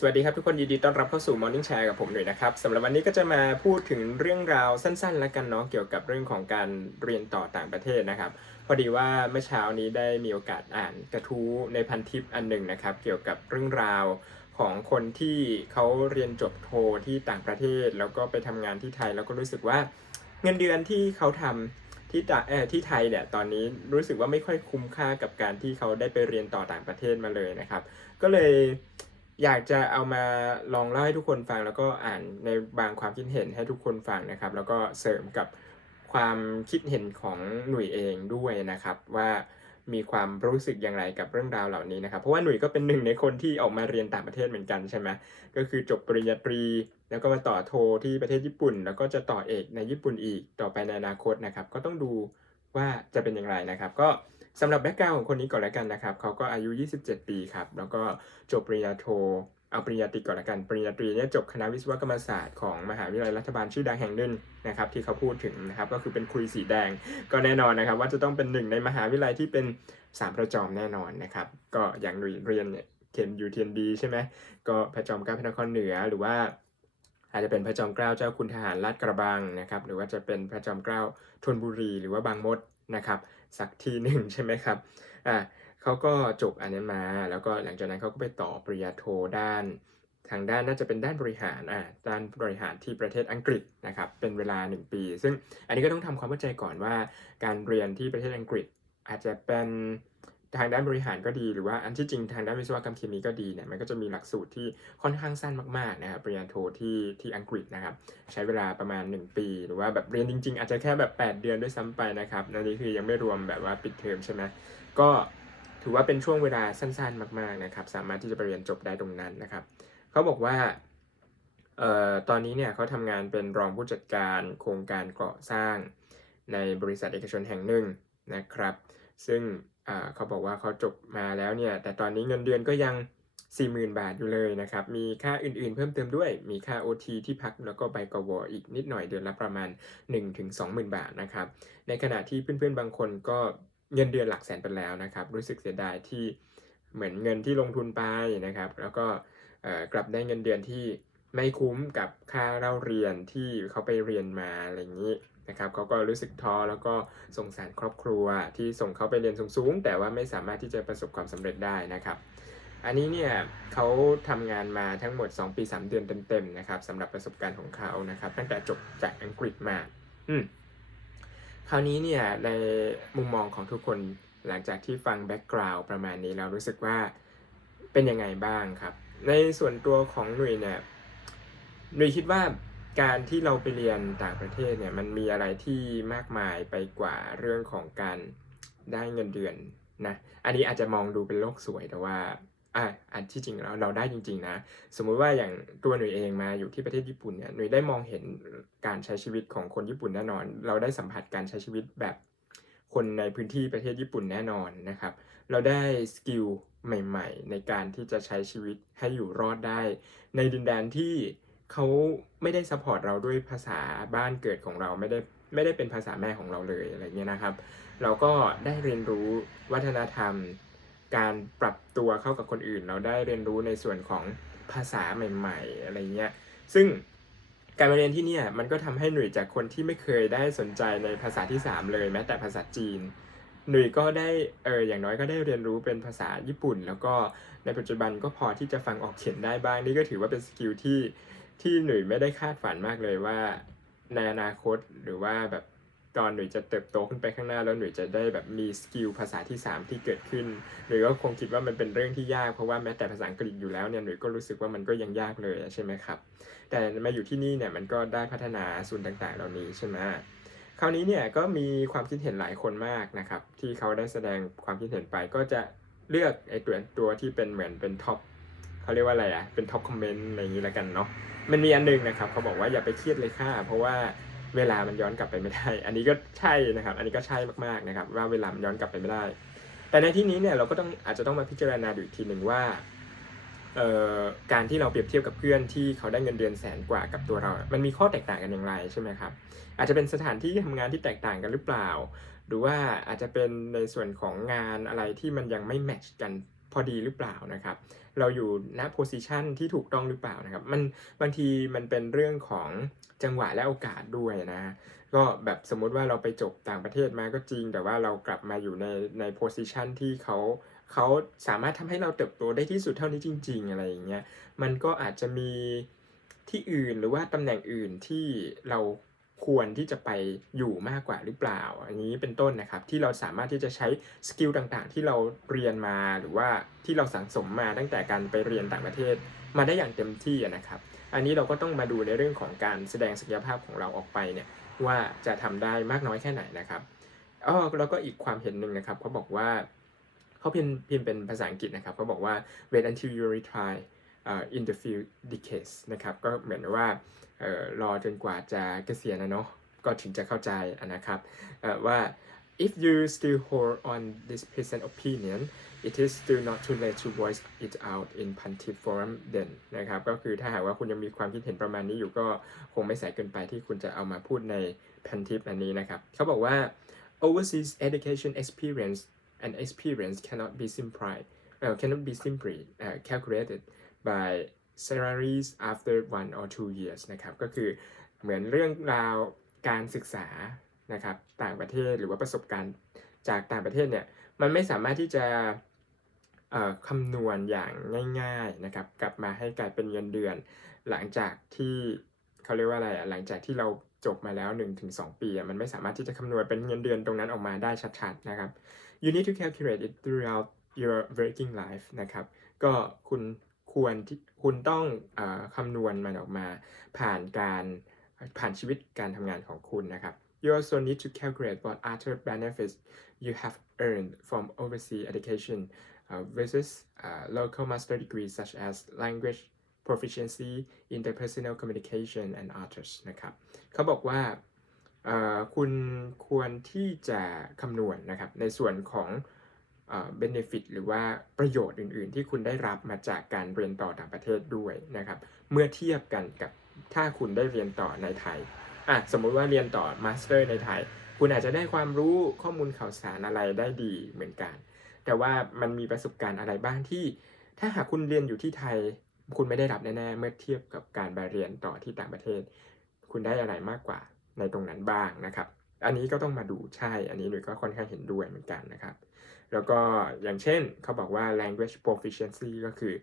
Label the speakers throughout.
Speaker 1: สวัสดีครับทุกคนยินดีต้อนรับเข้าสู่ Morning Share กับผมหน่อยนะครับสำหรับวันนี้ก็จะมาพูดถึงเรื่องราวสั้นๆ แล้วกันเนาะเกี่ยวกับเรื่องของการเรียนต่อต่างประเทศนะครับ พอดีว่าเมื่อเช้านี้ได้มีโอกาสอ่านกระทู้ในพันทิปอันหนึ่งนะครับ เกี่ยวกับเรื่องราวของคนที่เขาเรียนจบโทที่ต่างประเทศ แล้วก็ไปทำงานที่ไทยแล้วก็รู้สึกว่าเงินเดือนที่เขาทำที่ต่างเออที่ไทยเนี่ยตอนนี้รู้สึกว่าไม่ค่อยคุ้มค่ากับการที่เขาได้ไปเรียนต่อต่างประเทศมาเลยนะครับ ก็เลย อยากจะเอามาลองเล่าให้ทุกคนฟัง แล้วก็อ่านในบางความคิดเห็นให้ทุกคนฟังนะครับ แล้วก็เสริมกับความคิดเห็นของหนุ่ยเองด้วยนะครับ ว่ามีความรู้สึกอย่างไรกับเรื่องราวเหล่านี้นะครับ เพราะว่าหนุ่ยก็เป็นหนึ่งในคนที่ออกมาเรียนต่างประเทศเหมือนกันใช่ไหมก็คือจบปริญญาตรี แล้วก็มาต่อโทที่ประเทศญี่ปุ่น แล้วก็จะต่อเอกในญี่ปุ่นอีกต่อไปในอนาคตนะครับ ก็ต้องดูว่าจะเป็นอย่างไรนะครับ ก็ สำหรับแบ็กกราวของคนนี้ก่อนแล้วกันนะครับเขาก็อายุ 27 ปีครับ แล้วก็จบปริญญาโทเอาปริญญาตรีก่อนละกัน ปริญญาตรีเนี่ยจบคณะวิศวกรรมศาสตร์ของมหาวิทยาลัยรัฐบาลชื่อดังแห่งหนึ่งนะครับที่เขาพูดถึงนะครับก็คือเป็นคุยสีแดง ก็แน่นอนนะครับ ว่าจะต้องเป็นหนึ่งในมหาวิทยาลัยที่เป็นสามประจอมแน่นอนนะครับ ก็อย่างนุ่ยเรียนเนี่ยเขียนอยู่เทียนดีใช่ไหมก็พระจอมเกล้าพระนครเหนือหรือว่าอาจจะเป็นพระจอมเกล้าเจ้าคุณทหารลาดกระบังนะครับหรือว่าจะเป็นพระจอมเกล้าธนบุรี หรือว่าบางมด นะครับสักทีหนึ่งใช่ไหมครับอ่าเขาก็จบอันนี้มา แล้วก็หลังจากนั้นเขาก็ไปต่อปริญญาโทด้าน ทางด้านน่าจะเป็นด้านบริหารอ่าด้านบริหารที่ประเทศอังกฤษนะครับเป็นเวลา 1 ปี ซึ่งอันนี้ก็ต้องทำความเข้าใจก่อนว่า การเรียนที่ประเทศอังกฤษอาจจะเป็น ทางด้านบริหารก็ดีหรือว่าอันที่จริงทางด้านวิศวกรรมเคมีก็ดีเนี่ยมันก็จะมีหลักสูตรที่ค่อนข้างสั้นมากๆนะครับปริญญาโทที่ที่อังกฤษนะครับ ใช้เวลาประมาณ 1 ปี หรือว่าแบบเรียนจริง ๆ อาจจะแค่แบบ 8 เดือนด้วยซ้ำไปนะครับนั่นนี่คือยังไม่รวมแบบว่าปิดเทอมใช่ไหมก็ถือว่าเป็นช่วงเวลาสั้นๆ มากๆนะครับ สามารถที่จะไปเรียนจบได้ตรงนั้นนะครับเขาบอกว่าเอ่อตอนนี้เนี่ยเขาทำงานเป็นรองผู้จัดการโครงการก่อสร้างในบริษัทเอกชนแห่งหนึ่งนะครับ ซึ่ง อ่าเขาบอกว่าเขาจบมาแล้วเนี่ย แต่ตอนนี้เงินเดือนก็ยัง 40,000 บาทอยู่เลยนะครับ มีค่าอื่นๆเพิ่มเติมด้วย มีค่า OT ที่พักแล้วก็ใบกวอีกนิดหน่อยเดือนละประมาณ 1-20,000 บาทนะครับ ในขณะที่เพื่อนๆบางคนก็เงินเดือนหลักแสนไปแล้วนะครับ รู้สึกเสียดายที่เหมือนเงินที่ลงทุนไปนะครับ แล้วก็กลับได้เงินเดือนที่ไม่คุ้มกับค่าเล่าเรียนที่เขาไปเรียนมาอะไรอย่างนี้ นะครับเขาก็รู้สึกท้อแล้วก็สงสารครอบครัวที่ส่งเขาไปเรียนสูงๆ แต่ว่าไม่สามารถที่จะประสบความสำเร็จได้นะครับ อันนี้เนี่ยเขาทำงานมาทั้งหมด 2 ปี 3 เดือนเต็มๆนะครับสำหรับประสบการณ์ของเขานะครับ ตั้งแต่จบจากอังกฤษมา อืมคราวนี้เนี่ยในมุมมองของทุกคนหลังจากที่ฟังแบ็กกราวด์ประมาณนี้เรารู้สึกว่าเป็นยังไงบ้างครับ ในส่วนตัวของหนุ่ยเนี่ยหนุ่ยคิดว่า การที่เราไปเรียนต่างประเทศเนี่ยมันมีอะไรที่มากมายไปกว่าเรื่องของการได้เงินเดือนนะ อันนี้อาจจะมองดูเป็นโลกสวยแต่ว่าอะอันที่จริงแล้วเราได้จริง ๆ นะ สมมุติว่าอย่างตัวหนุ่ยเองมาอยู่ที่ประเทศญี่ปุ่นเนี่ยหนุ่ยได้มองเห็นการใช้ชีวิตของคนญี่ปุ่นแน่นอน เราได้สัมผัสการใช้ชีวิตแบบคนในพื้นที่ประเทศญี่ปุ่นแน่นอนนะครับ เราได้สกิลใหม่ ๆ ในการที่จะใช้ชีวิตให้อยู่รอดได้ ในดินแดนที่ เขาไม่ได้ซัพพอร์ตเราด้วยภาษาบ้านเกิดของเราไม่ได้ไม่ได้เป็นภาษาแม่ของเราเลยอะไรเงี้ยนะครับ เราก็ได้เรียนรู้วัฒนธรรม การปรับตัวเข้ากับคนอื่น เราได้เรียนรู้ในส่วนของภาษาใหม่ ๆ อะไรเงี้ยซึ่งการมาเรียนที่นี่มันก็ทำให้หนุ่ยจากคนที่ไม่เคยได้สนใจในภาษาที่ 3 เลยแม้แต่ภาษาจีน หนุ่ยก็ได้เอออย่างน้อยก็ได้เรียนรู้เป็นภาษาญี่ปุ่น แล้วก็ในปัจจุบันก็พอที่จะฟังออกเขียนได้บ้างนี่ก็ถือว่าเป็นสกิลที่ ที่หนุ่ยไม่ได้คาดฝันมากเลยว่าในอนาคตหรือว่าแบบตอนหนุ่ยจะเติบโตขึ้นไปข้างหน้าแล้วหนุ่ยจะได้แบบมีสกิลภาษาที่ 3 ที่เกิดขึ้นหรือก็คงคิดว่ามันเป็นเรื่องที่ยากเพราะว่าแม้แต่ภาษาอังกฤษอยู่แล้วเนี่ยหนุ่ยก็รู้สึกว่ามันก็ยังยากเลยใช่ไหมครับแต่มาอยู่ที่นี่เนี่ยมันก็ได้พัฒนาส่วนต่างๆ เหล่านี้ใช่ไหมคราวนี้เนี่ยก็มีความคิดเห็นหลายคนมากนะครับที่เขาได้แสดงความคิดเห็นไปก็จะเลือกไอ้ตัวตัวที่เป็นเหมือนเป็นท็อป เขาเรียกว่าอะไรอะเป็นท็อปคอมเมนต์อะไรอย่างนี้แล้วกันเนาะมันมีอันหนึงนะครับเขาบอกว่าอย่าไปเครียดเลยค่ะ เพราะว่าเวลามันย้อนกลับไปไม่ได้ อันนี้ก็ใช่นะครับ อันนี้ก็ใช่มากๆนะครับ ว่าเวลามันย้อนกลับไปไม่ได้ แต่ในที่นี้เนี่ยเราก็ต้องอาจจะต้องมาพิจารณาดูอีกทีหนึ่งว่าการที่เราเปรียบเทียบกับเพื่อนที่เขาได้เงินเดือนแสนกว่ากับตัวเรา มันมีข้อแตกต่างกันอย่างไรใช่ไหมครับ อาจจะเป็นสถานที่ทำงานที่แตกต่างกันหรือเปล่า หรือว่าอาจจะเป็นในส่วนของงานอะไรที่มันยังไม่แมทช์กัน พอดีหรือเปล่านะครับ เราอยู่ณโพสิชันที่ถูกต้องหรือเปล่านะครับ มันบางทีมันเป็นเรื่องของจังหวะและโอกาสด้วยนะ ก็แบบสมมุติว่าเราไปจบต่างประเทศมาก็จริง แต่ว่าเรากลับมาอยู่ในในโพสิชันที่เขาเขาสามารถทำให้เราเติบโตได้ที่สุดเท่านี้จริง ๆ อะไรอย่างเงี้ย มันก็อาจจะมีที่อื่นหรือว่าตำแหน่งอื่นที่เรา ควรที่จะไปอยู่มากกว่าหรือเปล่า อันนี้เป็นต้นนะครับ ที่เราสามารถที่จะใช้สกิลต่างๆ ที่เราเรียนมาหรือว่าที่เราสังสมมาตั้งแต่การไปเรียนต่างประเทศมาได้อย่างเต็มที่นะครับ อันนี้เราก็ต้องมาดูในเรื่องของการแสดงศักยภาพของเราออกไปเนี่ยว่าจะทำได้มากน้อยแค่ไหนนะครับอ๋อแล้วก็อีกความเห็นหนึ่งนะครับเขาบอกว่าเขาพิมพ์พิมพ์เป็นภาษาอังกฤษนะครับเขาบอกว่า wait until you retire in the few decades นะครับก็เหมือนว่ารอจนกว่าจะเกษียณนะเนาะก็ถึงจะเข้าใจนะครับว่า if you still hold on this present opinion it is still not too late to voice it out in Pantip Forum then นะครับก็คือถ้าหากว่าคุณยังมีความคิดเห็นประมาณนี้อยู่ก็คงไม่สายเกินไปที่คุณจะเอามาพูดใน Pantip อันนี้นะครับเขาบอกว่า overseas education experience and experience cannot be simply uh, cannot be simply uh, calculated by salaries after one or two years นะครับ ก็คือเหมือนเรื่องราวการศึกษานะครับต่างประเทศหรือว่าประสบการณ์จากต่างประเทศเนี่ยมันไม่สามารถที่จะคำนวณอย่างง่าย ๆนะครับ กลับมาให้กลายเป็นเงินเดือน หลังจากที่เขาเรียกว่าอะไรหลังจากที่เราจบมาแล้ว 1-2 ปีอะมันไม่สามารถที่จะคำนวณเป็นเงินเดือนตรงนั้นออกมาได้ชัดๆนะครับ you need to calculate it throughout your working life นะครับ ก็คุณ ควรที่คุณต้องอคำนวณมันออกมา ผ่านการผ่านชีวิตการทำงานของคุณนะครับ you also need to calculate what other benefits you have earned from overseas education uh, versus uh, local master degrees such as language proficiency interpersonal communication and others นะครับเขาบอกว่าคุณควรที่จะคำนวณนะครับในส่วนของ เอ่อ benefit หรือว่าประโยชน์อื่น ๆ ที่คุณได้รับมาจากการเรียนต่อต่างประเทศด้วยนะครับ เมื่อเทียบกันกับถ้าคุณได้เรียนต่อในไทยอะสมมุติว่าเรียนต่อมาสเตอร์ในไทย คุณอาจจะได้ความรู้ข้อมูลข่าวสารอะไรได้ดีเหมือนกัน แต่ว่ามันมีประสบการณ์อะไรบ้างที่ ถ้าหากคุณเรียนอยู่ที่ไทย คุณไม่ได้รับแน่ๆเมื่อเทียบกับการไปเรียนต่อที่ต่างประเทศ คุณได้อะไรมากกว่าในตรงนั้นบ้างนะครับ อันนี้ก็ต้องมาดูใช่ อันนี้หนูก็ค่อนข้างเห็นด้วยเหมือนกันนะครับ แล้วก็อย่างเช่นเขาบอกว่า language proficiency ก็คือ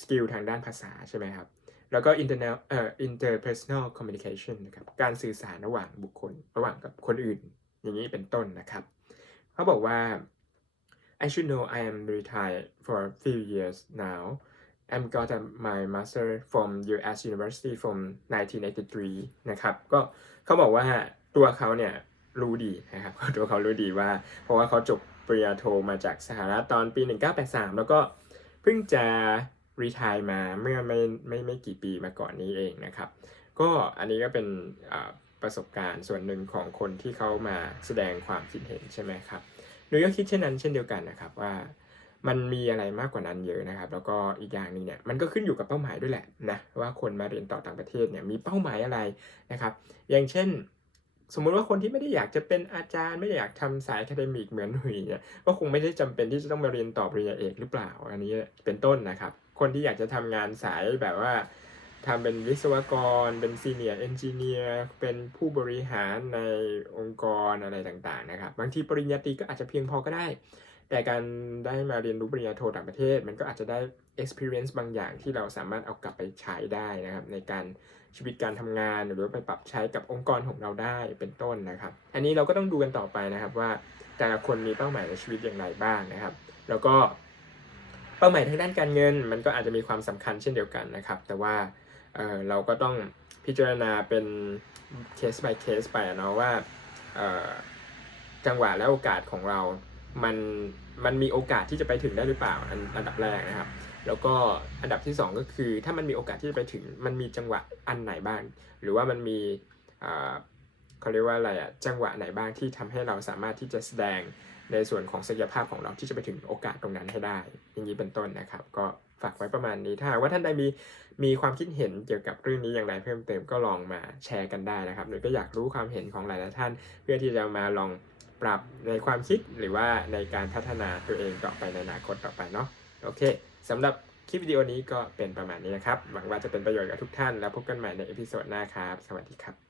Speaker 1: สกิลทางด้านภาษาใช่ไหมครับ แล้วก็ internal เอ่อ interpersonal communication นะครับการสื่อสารระหว่างบุคคล ระหว่างกับคนอื่น อย่างนี้เป็นต้นนะครับเขาบอกว่า I should know I am retired for a few years now I'm got my master from US University from 1983 นะครับ ก็เขาบอกว่า ตัวเขาเนี่ยรู้ดีนะครับตัวเขารู้ดีว่า เพราะว่าเขาจบปริญญาโทมาจากสหรัฐตอนปี 1983 แล้วก็เพิ่งจะรีทายมาเมื่อไม่ไม่ไม่กี่ปีมาก่อนนี้เองนะครับ ก็อันนี้ก็เป็นประสบการณ์ส่วนหนึ่งของคนที่เขามาแสดงความคิดเห็นใช่ไหมครับหนูก็คิดเช่นนั้นเช่นเดียวกันนะครับว่ามันมีอะไรมากกว่านั้นเยอะนะครับ แล้วก็อีกอย่างนึงเนี่ยมันก็ขึ้นอยู่กับเป้าหมายด้วยแหละนะว่าคนมาเรียนต่อต่างประเทศเนี่ยมีเป้าหมายอะไรนะครับ อย่างเช่น สมมุติว่าคนที่ไม่ได้อยากจะเป็นอาจารย์ ไม่ได้อยากทำสายอะคาเดมิกเหมือนหนุ่ยเนี่ยก็คงไม่ได้จำเป็นที่จะต้องมาเรียนต่อปริญญาเอกหรือเปล่า อันนี้เป็นต้นนะครับ คนที่อยากจะทำงานสายแบบว่าทำเป็นวิศวกร เป็นซีเนียร์เอนจิเนียร์เป็นผู้บริหารในองค์กรอะไรต่างๆนะครับ บางทีปริญญาตรีก็อาจจะเพียงพอก็ได้ แต่การได้มาเรียนรู้ปริญญาโทต่างประเทศ มันก็อาจจะได้ experience บางอย่างที่เราสามารถเอากลับไปใช้ได้นะครับในการชีวิตการทำงานหรือไปปรับใช้กับองค์กรของเราได้เป็นต้นนะครับ อันนี้เราก็ต้องดูกันต่อไปนะครับว่าแต่ละคนมีเป้าหมายในชีวิตอย่างไรบ้างนะครับ แล้วก็เป้าหมายทางด้านการเงิน มันก็อาจจะมีความสำคัญเช่นเดียวกันนะครับ แต่ว่าเออเราก็ต้องพิจารณาเป็นเคส by เคสไปเนาะว่าจังหวะและโอกาสของเรา มันมันมีโอกาสที่จะไปถึงได้หรือเปล่าอันอันดับแรกนะครับ แล้วก็อันดับที่สองก็คือ ถ้ามันมีโอกาสที่จะไปถึงมันมีจังหวะอันไหนบ้าง หรือว่ามันมีเขาเรียกว่าอะไรอะจังหวะไหนบ้างที่ทำให้เราสามารถที่จะแสดงในส่วนของศักยภาพของเราที่จะไปถึงโอกาสตรงนั้นให้ได้ อย่างนี้เป็นต้นนะครับ ก็ฝากไว้ประมาณนี้ถ้าว่าท่านใดมีมีความคิดเห็นเกี่ยวกับเรื่องนี้อย่างไรเพิ่มเติมก็ลองมาแชร์กันได้นะครับหรือก็อยากรู้ความเห็นของหลายๆท่าน เพื่อที่จะมาลอง ปรับในความคิดหรือว่าในการพัฒนาตัวเองต่อไปในอนาคตต่อไปเนาะโอเคสำหรับคลิปวิดีโอนี้ก็เป็นประมาณนี้นะครับ หวังว่าจะเป็นประโยชน์กับทุกท่านแล้วพบกันใหม่ในเอพิโซดหน้าครับ สวัสดีครับ